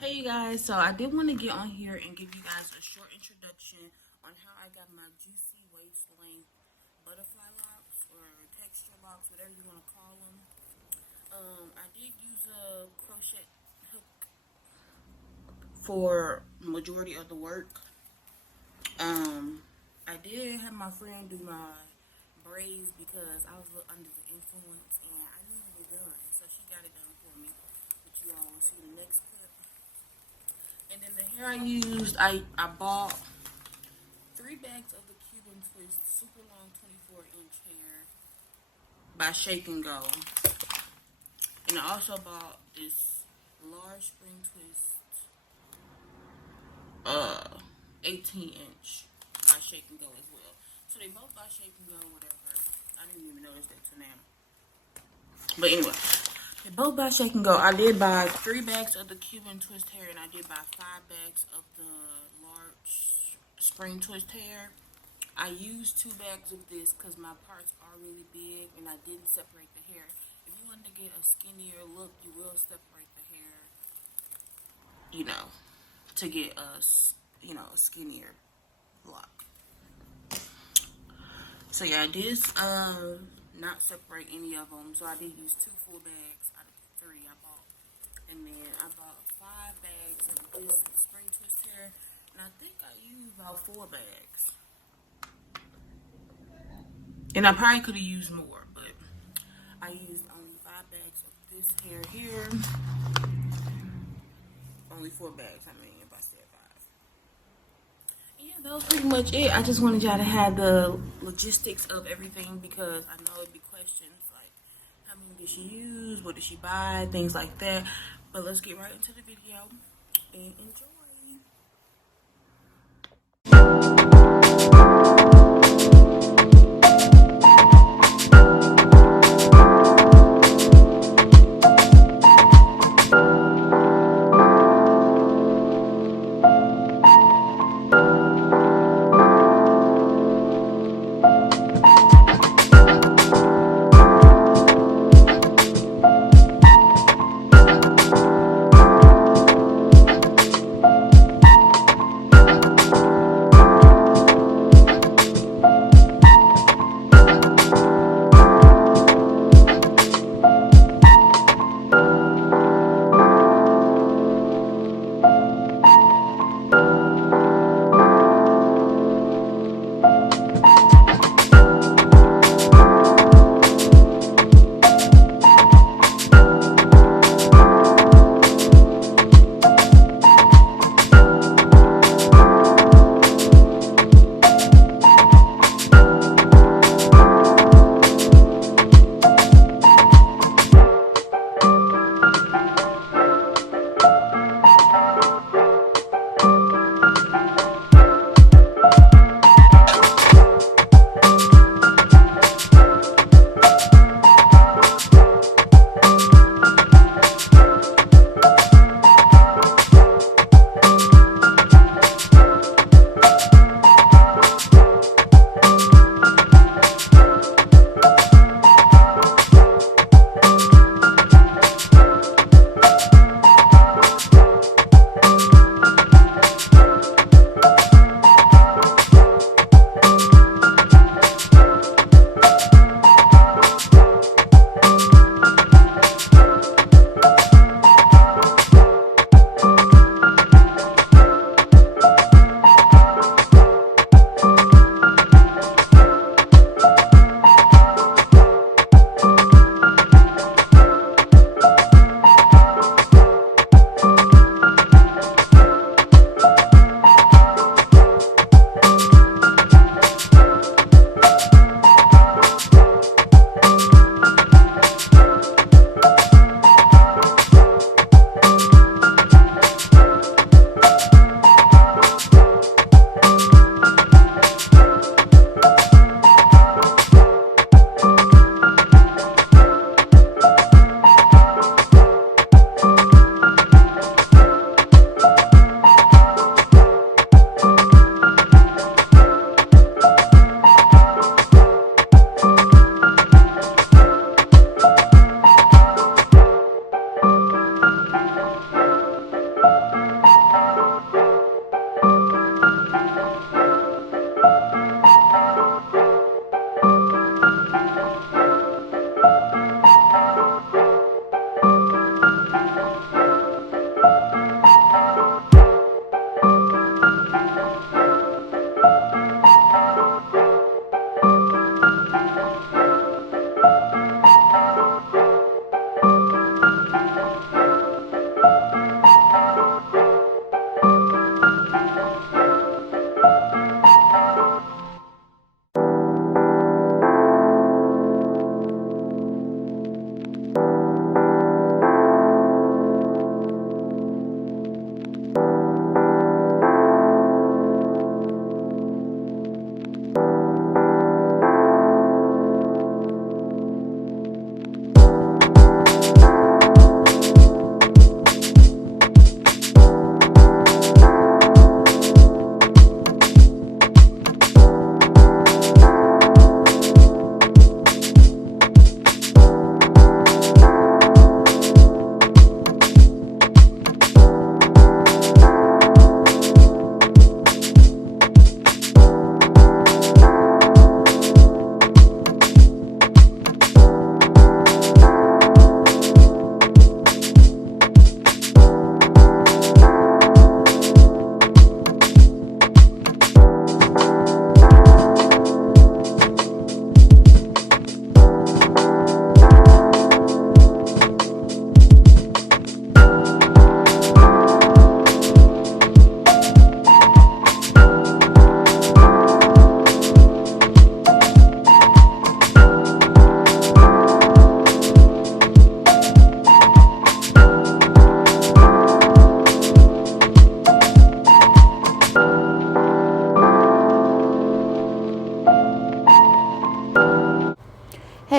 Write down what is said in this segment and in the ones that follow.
Hey you guys, so I did want to get on here and give you guys a short introduction on how I got my juicy waist length butterfly locks or texture locks, whatever you want to call them. I did use a crochet hook for majority of the work. I did have my friend do my braids because I was a little under the influence and I needed it done, so she got it done for me, which you all will see in the next clip. And then the hair I used, I bought 3 bags of the Cuban twist super long 24-inch hair by Shake and Go. And I also bought this large spring twist 18-inch by Shake and Go as well. So they both by Shake and Go, whatever. I didn't even notice that till now. But anyway, they both by Shake and Go. I did buy 3 bags of the Cuban twist hair, and I did buy 5 bags of the large spring twist hair. I used 2 bags of this because my parts are really big, and I didn't separate the hair. If you wanted to get a skinnier look, you will separate the hair, you know, to get a skinnier lock. So yeah, I did not separate any of them. So I did use 2 full bags out of the 3 I bought. And then I bought 5 bags of this spring twist hair. And I think I used about 4 bags. And I probably could have used more, but I used only 5 bags of this hair here. Only 4 bags, I mean, if I said 5. And yeah, that was pretty much it. I just wanted y'all to have the logistics of everything because I know it'd be questions like, how many did she use? What did she buy? Things like that. But let's get right into the video and enjoy.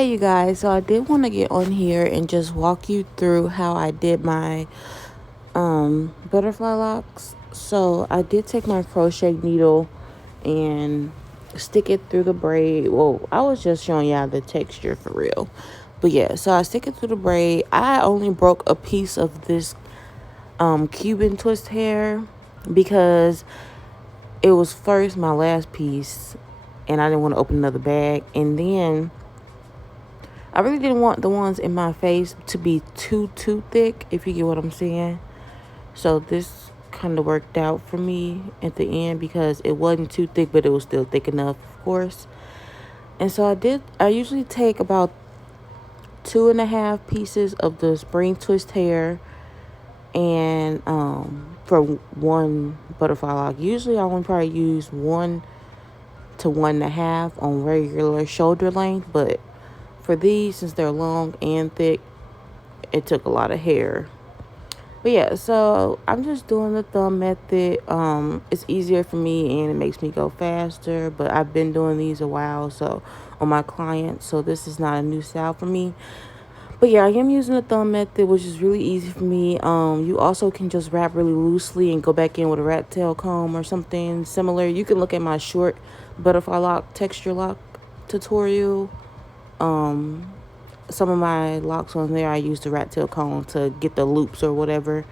Hey you guys, so I did want to get on here and just walk you through how I did my butterfly locks. So I did take my crochet needle and stick it through the braid. Well, I was just showing y'all the texture for real. But yeah, so I stick it through the braid. I only broke a piece of this Cuban twist hair because it was first my last piece and I didn't want to open another bag. And then I really didn't want the ones in my face to be too thick, if you get what I'm saying. So this kind of worked out for me at the end because it wasn't too thick, but it was still thick enough, of course. And so I usually take about 2.5 pieces of the spring twist hair and for one butterfly lock. Usually I only probably use 1 to 1.5 on regular shoulder length, but for these, since they're long and thick, it took a lot of hair. But yeah, so I'm just doing the thumb method. It's easier for me and it makes me go faster, but I've been doing these a while, so on my clients, so this is not a new style for me. But yeah, I am using the thumb method, which is really easy for me. You also can just wrap really loosely and go back in with a rat tail comb or something similar. You can look at my short butterfly lock texture lock tutorial. Some of my locks on there, I used the rat tail comb to get the loops or whatever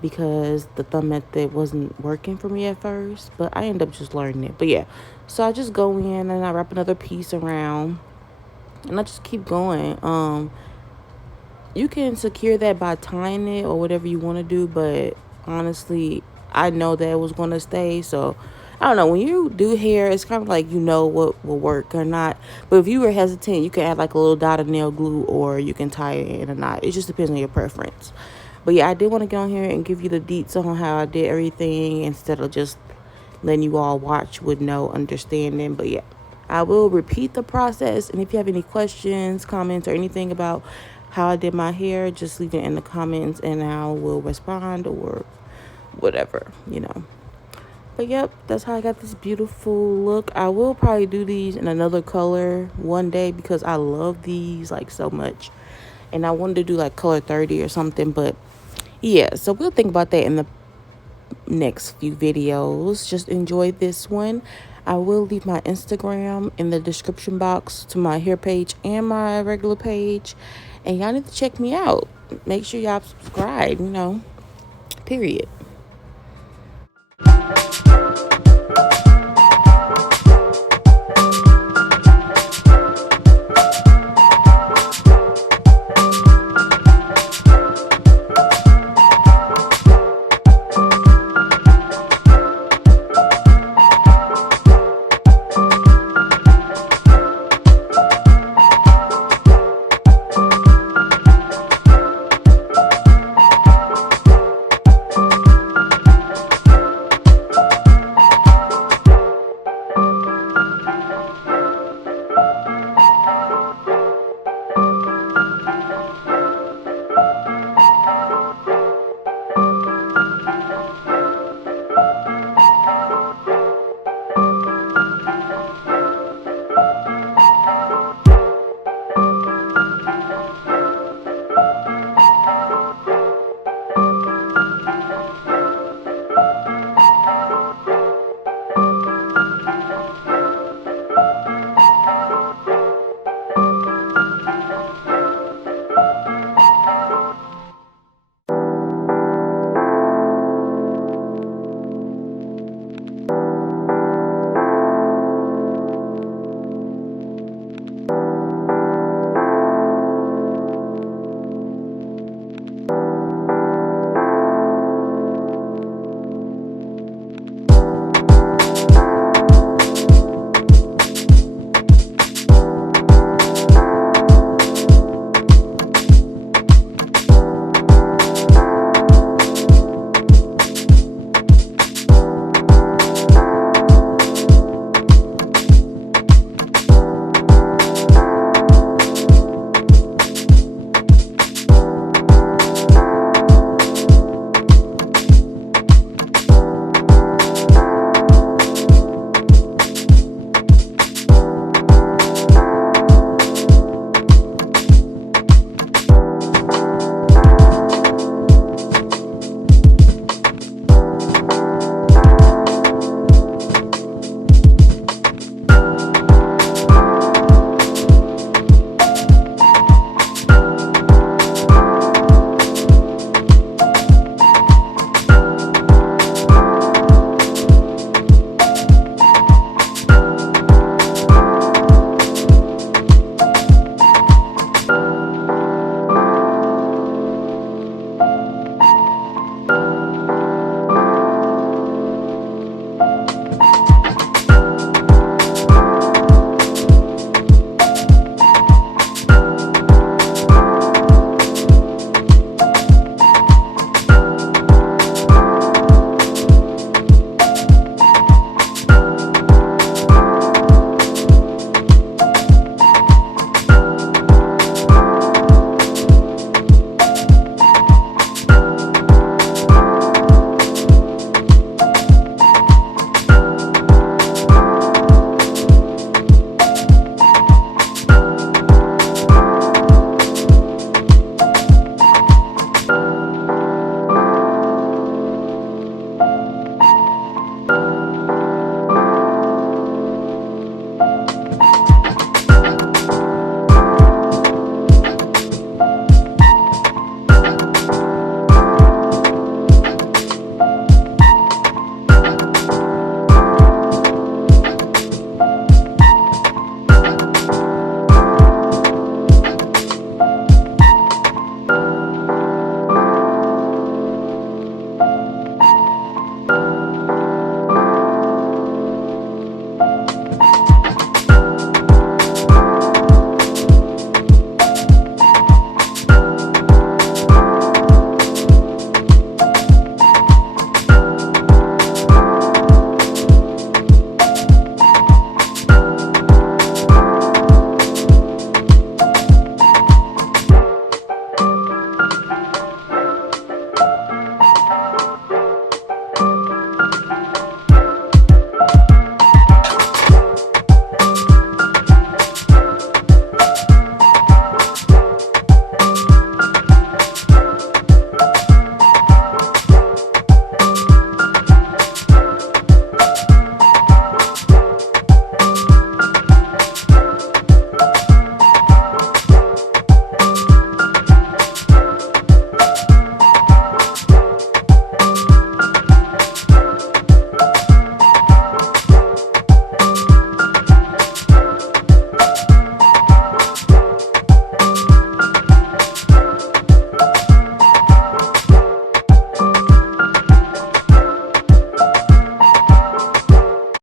because the thumb method wasn't working for me at first, but I ended up just learning it. But yeah, so I just go in and I wrap another piece around and I just keep going. You can secure that by tying it or whatever you want to do, but honestly, I know that it was going to stay, so I don't know. When you do hair, it's kind of like you know what will work or not. But if you were hesitant, you can add like a little dot of nail glue or you can tie it in a knot. It just depends on your preference. But yeah, I did want to get on here and give you the deets on how I did everything instead of just letting you all watch with no understanding. But yeah, I will repeat the process. And if you have any questions, comments, or anything about how I did my hair, just leave it in the comments and I will respond or whatever, you know. But yep, that's how I got this beautiful look. I will probably do these in another color one day because I love these like so much. And I wanted to do like color 30 or something, but yeah, so we'll think about that in the next few videos. Just enjoy this one. I will leave my Instagram in the description box to my hair page and my regular page. And y'all need to check me out. Make sure y'all subscribe, you know, period.